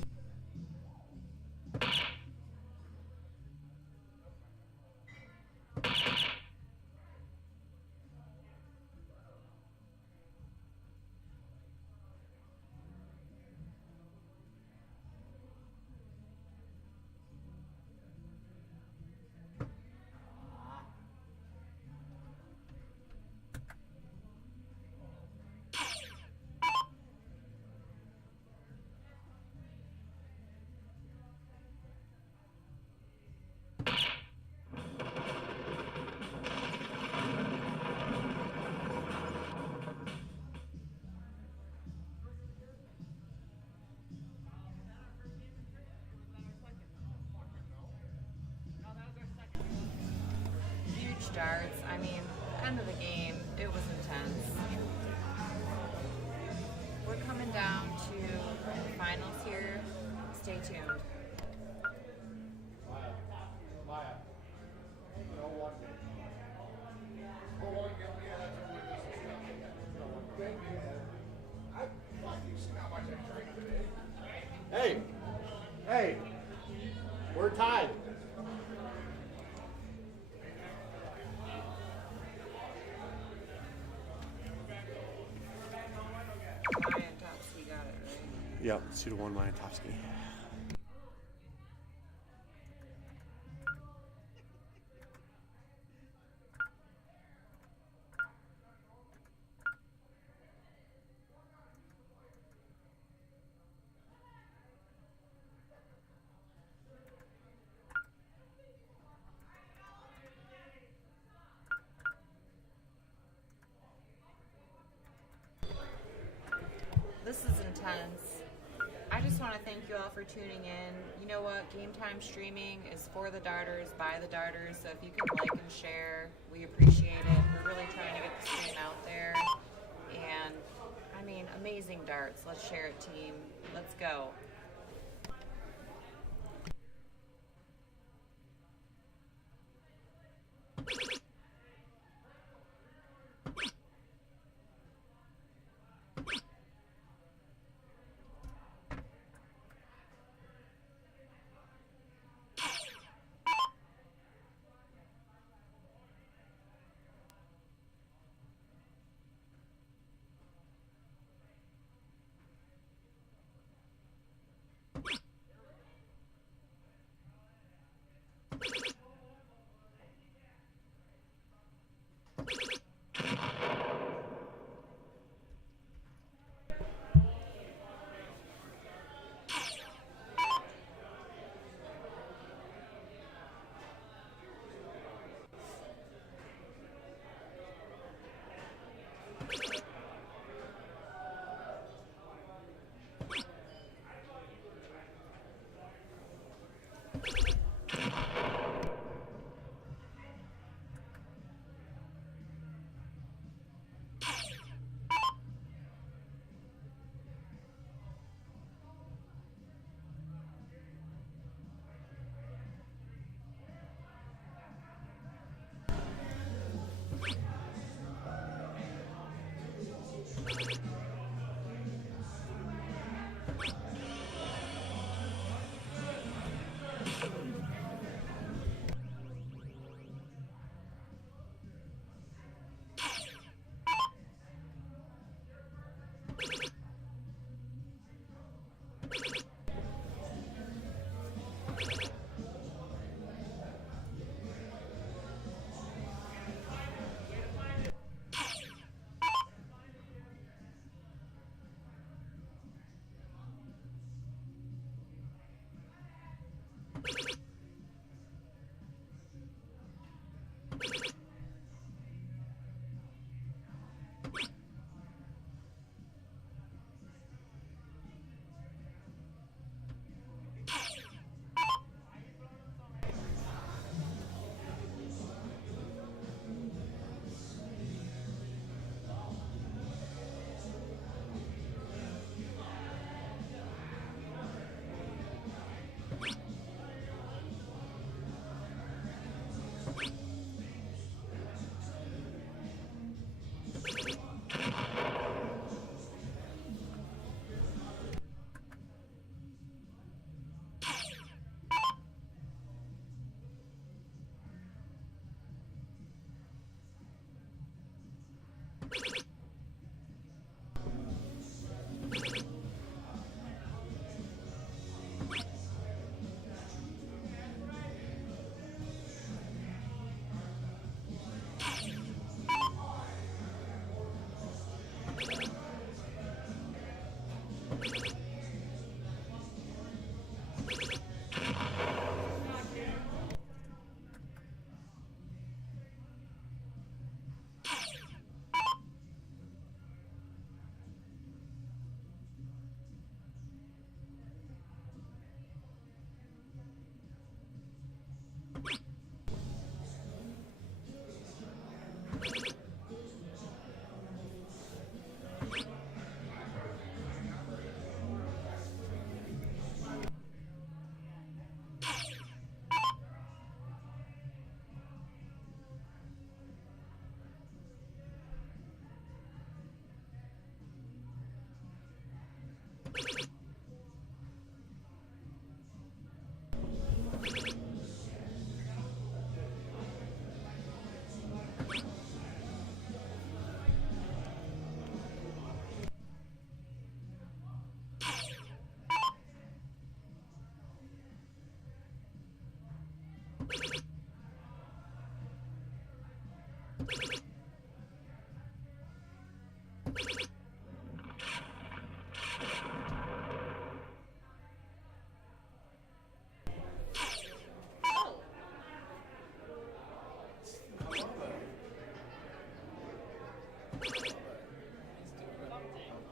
Huge darts. I mean, end of the game, it was intense. We're coming down to the finals here. Stay tuned. Hey, hey, we're tied. Ryan Topsky got it, right? Yep, 2-1 Mayatovsky. This is intense. I just want to thank you all for tuning in. You know what? Game Time Streaming is for the darters, by the darters. So if you can like and share, we appreciate it. We're really trying to get the stream out there. And, I mean, amazing darts. Let's share it, team. Let's go.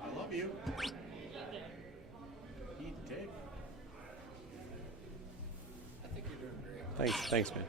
I love you. Eat cake. I think you're doing great. Thanks, man.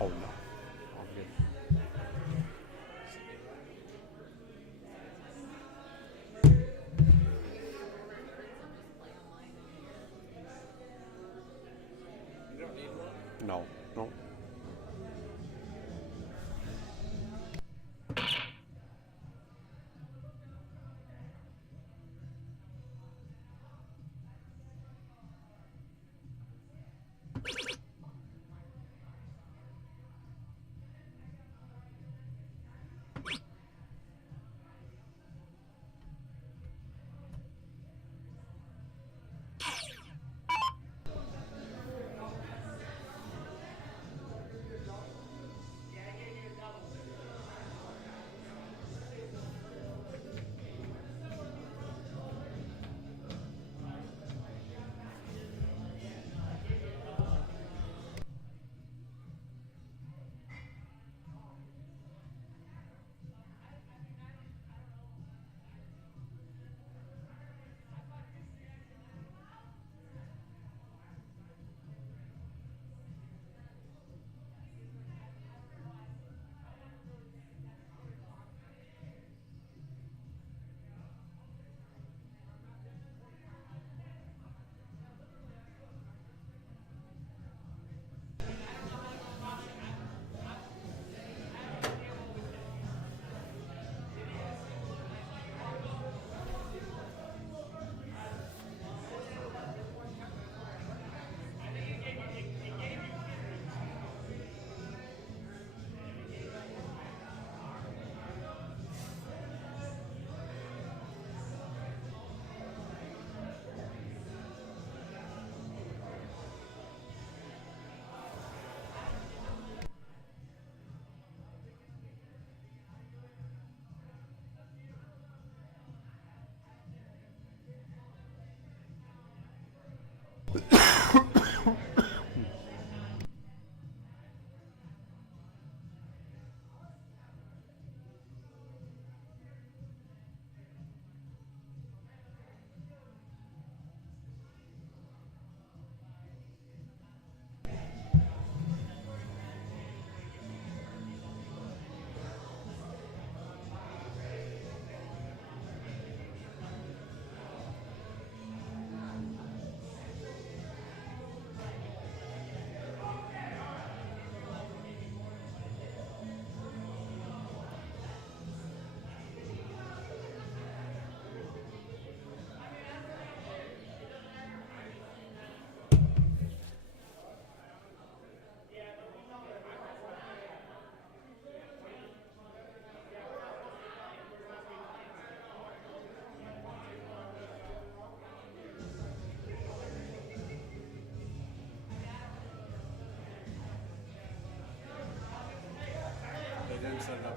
Oh no. All good. You don't need one? No, no.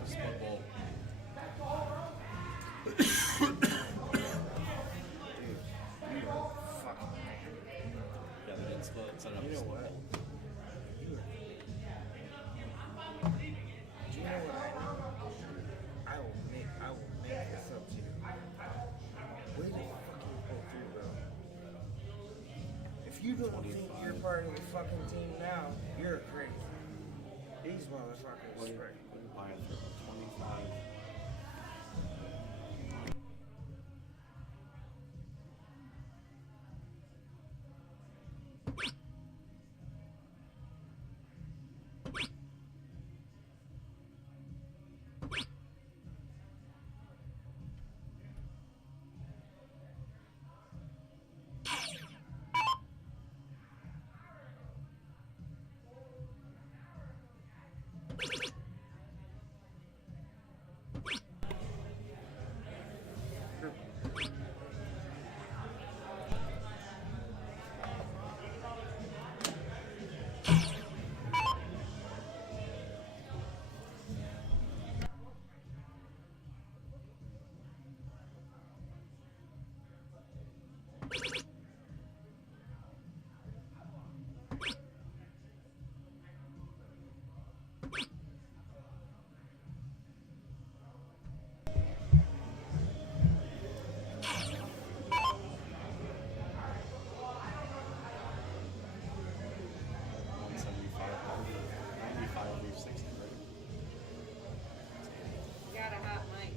split bowl. Yeah, they didn't split it, set up a split bowl. Do you know what I know? I will make this up to you. Way to fucking pull through, bro. If you don't think you're part of the fucking team now, you're crazy. These motherfuckers What do straight. you buy it for? 25. You got a hot mic.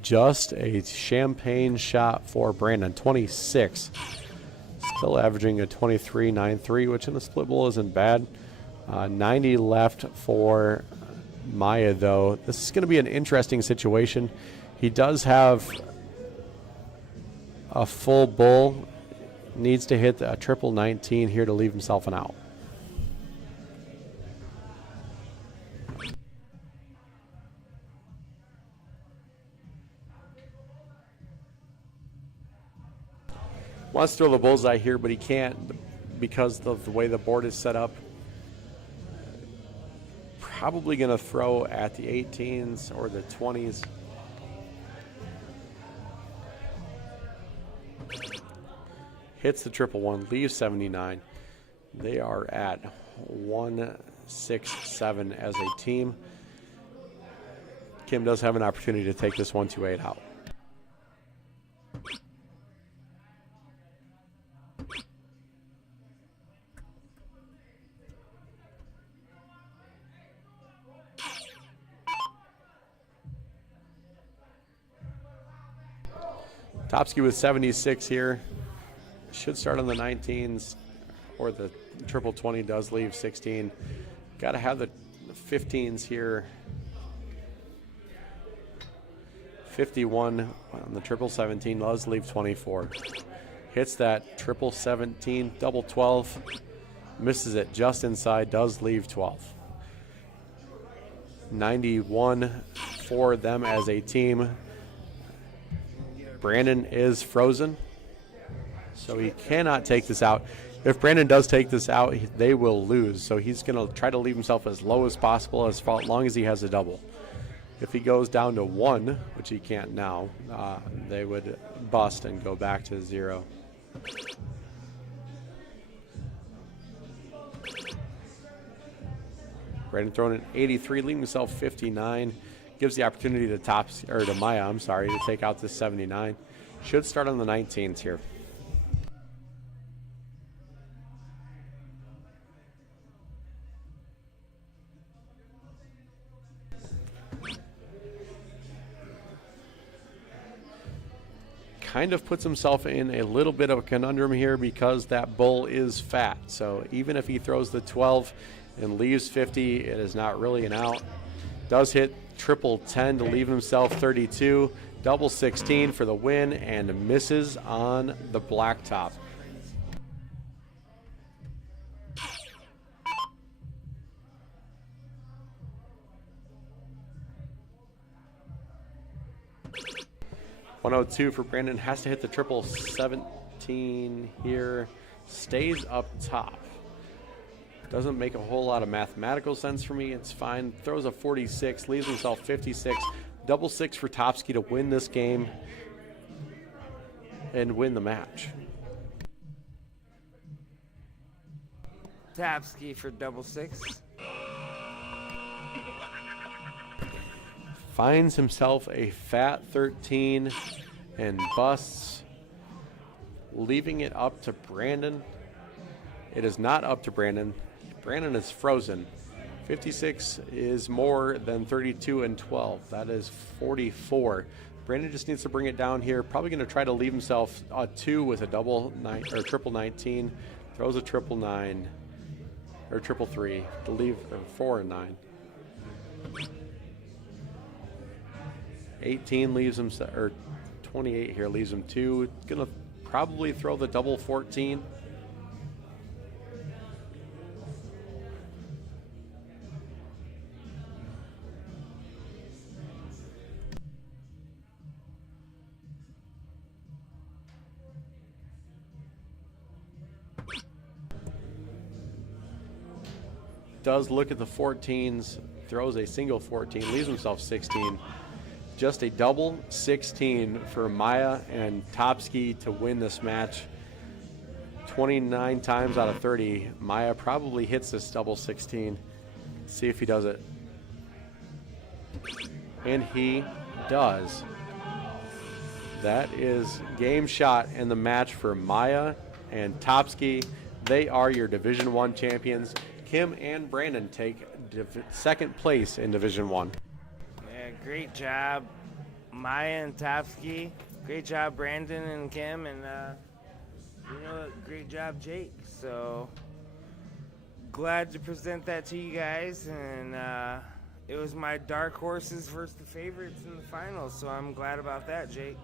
Just a champagne shot for Brandon. 26. Still averaging a 23.93, which in the split bowl isn't bad. 90 left for Maya, though. This is going to be an interesting situation. He does have a full bull. Needs to hit a triple 19 here to leave himself an out. Wants to throw the bullseye here, but he can't because of the way the board is set up. Probably going to throw at the 18s or the 20s. Hits the triple one, leaves 79. They are at 1-6-7 as a team. Kim does have an opportunity to take this 1-2-8 out. Topsky with 76 here. Should start on the 19s, or the triple 20 does leave 16. Got to have the 15s here. 51 on the triple 17 does leave 24. Hits that triple 17, double 12. Misses it just inside, does leave 12. 91 for them as a team. Brandon is frozen, so he cannot take this out. If Brandon does take this out, they will lose. So he's going to try to leave himself as low as possible as long as he has a double. If he goes down to 1, which he can't now, they would bust and go back to 0. Brandon throwing an 83, leaving himself 59. Gives the opportunity to Maya, to take out this 79. Should start on the 19s here. Kind of puts himself in a little bit of a conundrum here because that bull is fat. So even if he throws the 12 and leaves 50, it is not really an out. Does hit triple 10 to leave himself 32, double 16 for the win, and misses on the blacktop. 102 for Brandon. Has to hit the triple 17 here. Stays up top. Doesn't make a whole lot of mathematical sense for me. It's fine. Throws a 46, leaves himself 56. Double 6 for Topsky to win this game and win the match. Topsky for double 6. Finds himself a fat 13 and busts, leaving it up to Brandon. It is not up to Brandon. Brandon is frozen. 56 is more than 32 and 12. That is 44. Brandon just needs to bring it down here. Probably going to try to leave himself a 2 with a double 9 or triple 19. Throws a triple 9 or triple 3 to leave 4 and 9. 18 leaves him, or 28 here leaves him 2. Going to probably throw the double 14. Does look at the 14s, throws a single 14, leaves himself 16. Just a double 16 for Maya and Topsky to win this match. 29 times out of 30, Maya probably hits this double 16. See if he does it. And he does. That is game shot in the match for Maya and Topsky. They are your Division I champions. Kim and Brandon take second place in Division I. Yeah, great job, Maya and Topsky. Great job, Brandon and Kim, and great job, Jake. So glad to present that to you guys, and it was my dark horses versus the favorites in the finals. So I'm glad about that, Jake.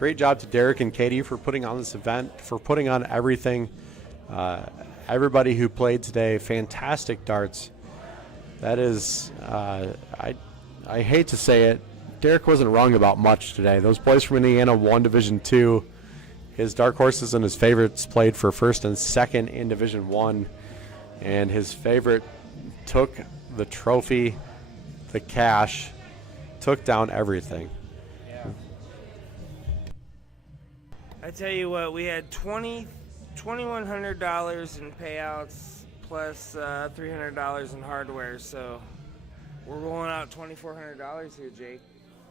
Great job to Derek and Katie for putting on this event, for putting on everything. Everybody who played today, fantastic darts. That is, I hate to say it, Derek wasn't wrong about much today. Those boys from Indiana won Division II. His dark horses and his favorites played for first and second in Division I, and his favorite took the trophy, the cash, took down everything. Yeah. I tell you what, we had $2,100 in payouts plus $300 in hardware, so we're rolling out $2,400 here, Jake.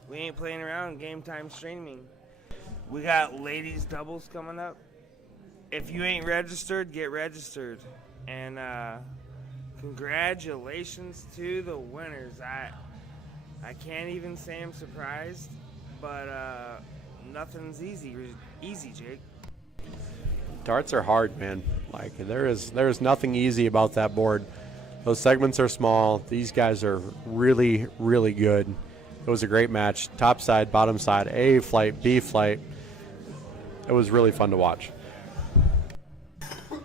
We ain't playing around. Game time streaming. We got ladies doubles coming up. If you ain't registered, get registered. And congratulations to the winners. I can't even say I'm surprised, but nothing's easy, Jake. Darts are hard, man. Like there is nothing easy about that board. Those segments are small. These guys are really, really good. It was a great match. Top side, bottom side, A flight, B flight. It was really fun to watch. All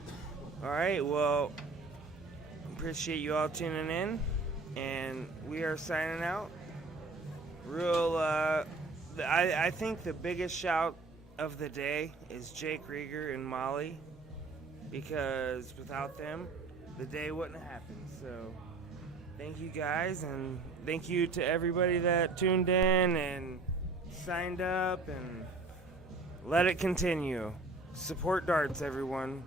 right, well, appreciate you all tuning in, and we are signing out. I think the biggest shout of the day is Jake Rieger and Molly, because without them, the day wouldn't have happened. So thank you guys, and thank you to everybody that tuned in and signed up, and let it continue. Support darts, everyone.